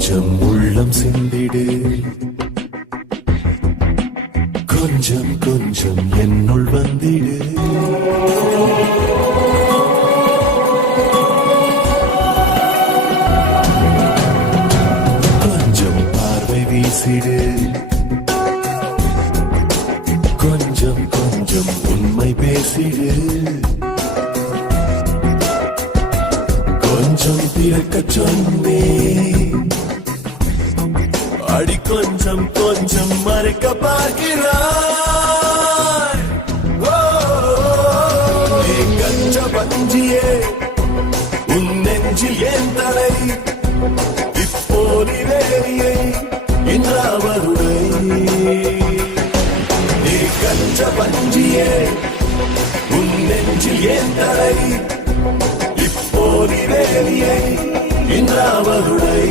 கொஞ்சம் உள்ளம் சிந்திடு, கொஞ்சம் கொஞ்சம் என்னுள் வந்திடு. கொஞ்சம் பார்வை வீசிடு, கொஞ்சம் கொஞ்சம் உண்மை பேசிடு. கொஞ்சம் திறக்க சொன்னேன், அடி கொஞ்சம் கொஞ்சம் மறைக்க பார்க்கிறாய். நீ கஞ்ச பஞ்சியே, உன் நெஞ்சில் ஏன் தலை? இப்போது வேலியை இன்றாவருடை. நீ கஞ்ச பஞ்சியே, உன் நெஞ்சில் ஏன் தலை? இப்போது வேலியை இன்றாவருடை.